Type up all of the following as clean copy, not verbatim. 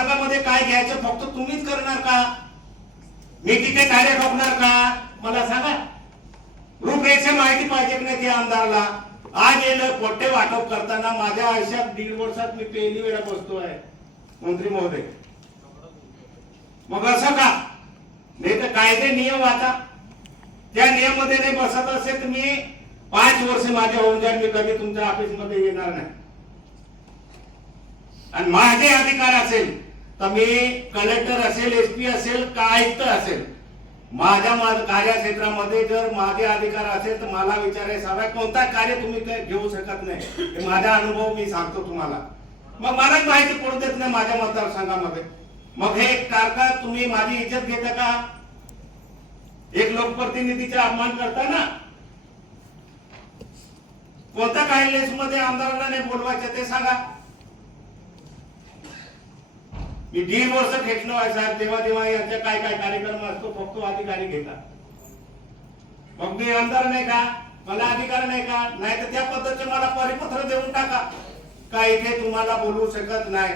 मतदारसंघामध्ये काय घ्यायचं फक्त तुम्हीच करणार का? मी तिथे कार्य ठोकणार का? मला सांगा. रूपरेषा माहिती पाहिजे की नाही त्या आमदारला? आज येलं पोट्टे वाटप करताना माझ्या आयुष्यात 1.5 वर्षात मी पहिली वेळा बसतोय मंत्री महोदय. मग असं का? नाही तर कायदे नियम वाचा. त्या नियमामध्ये नाही बसत असेल तर मी 5 वर्ष माझे होऊन जाईल, मी कधी तुमच्या ऑफिस मध्ये येणार नाही. आणि माझे अधिकार असेल तर मी कलेक्टर असेल, एसपी असेल, का आयुक्त असेल, माझ्या कार्यक्षेत्रामध्ये जर माझे अधिकार असेल तर मला विचारायचं कोणता कार्य तुम्ही घेऊ शकत नाही. हे माझा अनुभव मी सांगतो तुम्हाला. मग मला माहिती पडू देत नाही माझ्या मतदारसंघामध्ये. मग हे कारका तुम्ही माझी इज्जत घेता का? एक लोकप्रतिनिधीचा अपमान करता ना. कोणत्या काही लिस्ट मध्ये आमदारांना नाही बोलवायचं ते सांगा. मी 1.5 वर्ष खेचलो आहे साहेब. तेव्हा यांचे काय काय कार्यक्रम असतो फक्त अधिकारी घेतात. मग मी आमदार नाही का? मला अधिकार नाही का? नाही तर त्या पद्धतीने मला परिपत्र देऊन टाका का इथे तुम्हाला बोलवू शकत नाही.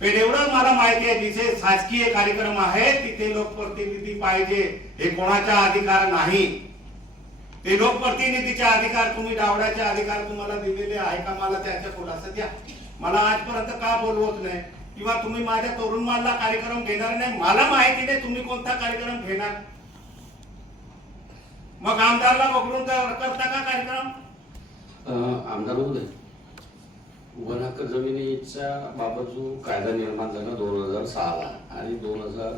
पण एवढं मला माहिती आहे जिथे शासकीय कार्यक्रम आहे तिथे लोकप्रतिनिधी पाहिजे. हे कोणाचा अधिकार नाही. ते लोकप्रतिनिधीचे अधिकार तुम्ही डावण्याचे अधिकार तुम्हाला दिलेले आहे का? मला त्याच्या खुलासा द्या. मला आजपर्यंत का बोलवत नाही किंवा तुम्ही माझ्या तरुणमानला कार्यक्रम घेणार नाही? मला माहिती नाही तुम्ही कोणता कार्यक्रम घेणार. मग आमदारला वगळून करता का कार्यक्रम? आमदार महोदय, वन हक्क जमिनीच्या बाबत जो कायदा निर्माण झाला 2006 ला आणि 2000